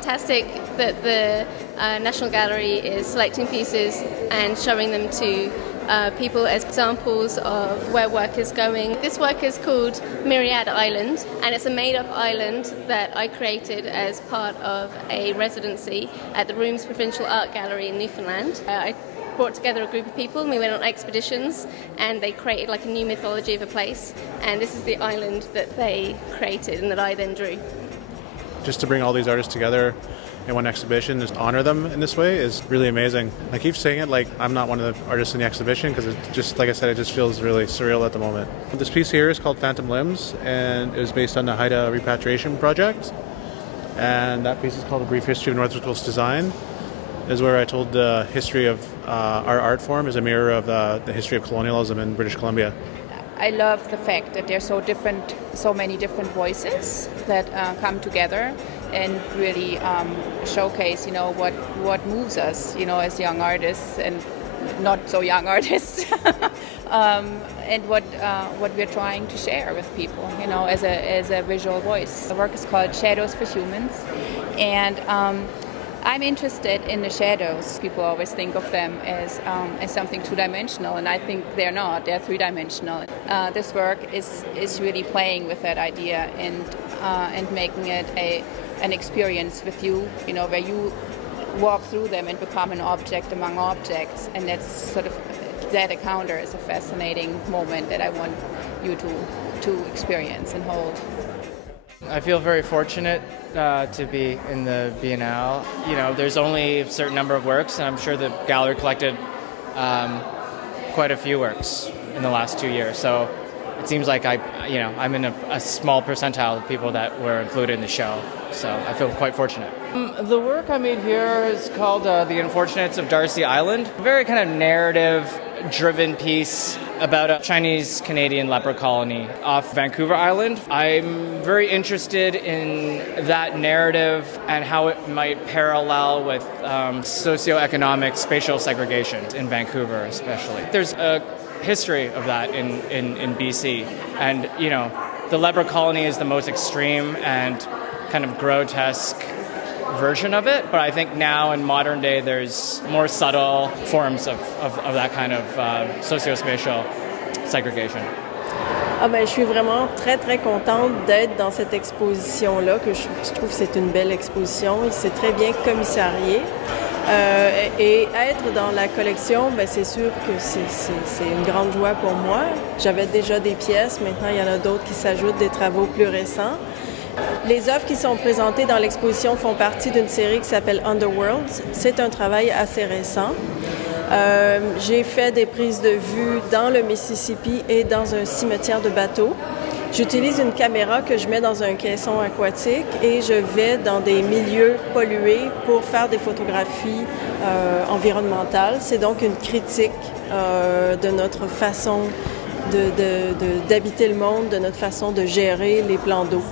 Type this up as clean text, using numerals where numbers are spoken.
fantastic that the National Gallery is selecting pieces and showing them to people as examples of where work is going. This work is called Myriad Island, and it's a made-up island that I created as part of a residency at the Rooms Provincial Art Gallery in Newfoundland. I brought together a group of people and we went on expeditions, and they created like a new mythology of a place, and this is the island that they created and that I then drew. Just to bring all these artists together in one exhibition, just honor them in this way is really amazing. I keep saying it like I'm not one of the artists in the exhibition because it just, like I said, it just feels really surreal at the moment. This piece here is called Phantom Limbs, and it was based on the Haida repatriation project. And that piece is called A Brief History of Northwest Coast Design. Is where I told the history of our art form as a mirror of the history of colonialism in British Columbia. I love the fact that there's so many different voices that come together and really showcase, what moves us, as young artists and not so young artists, and what we're trying to share with people, as a visual voice. The work is called Shadows for Humans, and I'm interested in the shadows. People always think of them as something two-dimensional, and I think they're not. They're three-dimensional. This work is really playing with that idea and making it an experience with you, where you walk through them and become an object among objects, and that's sort of that encounter is a fascinating moment that I want you to experience and hold. I feel very fortunate to be in the Biennale. There's only a certain number of works, and I'm sure the gallery collected quite a few works in the last 2 years. So it seems like I'm in a small percentile of people that were included in the show. So I feel quite fortunate. The work I made here is called The Unfortunates of Darcy Island. A very kind of narrative-driven piece about a Chinese Canadian leper colony off Vancouver Island. I'm very interested in that narrative and how it might parallel with socioeconomic spatial segregation in Vancouver especially. There's a history of that in BC, and the leper colony is the most extreme and kind of grotesque version of it, but I think now in modern day there's more subtle forms of that kind of socio-spatial segregation. Je suis vraiment très contente d'être dans cette exposition-là, que je trouve que c'est une belle exposition. C'est très bien commissarié. Et être dans la collection, c'est sûr que c'est une grande joie pour moi. J'avais déjà des pièces, maintenant il y en a d'autres qui s'ajoutent, des travaux plus récents. Les œuvres qui sont présentées dans l'exposition font partie d'une série qui s'appelle Underworlds. C'est un travail assez récent. J'ai fait des prises de vue dans le Mississippi et dans un cimetière de bateaux. J'utilise une caméra que je mets dans un caisson aquatique et je vais dans des milieux pollués pour faire des photographies environnementales. C'est donc une critique de notre façon d'habiter le monde, de notre façon de gérer les plans d'eau.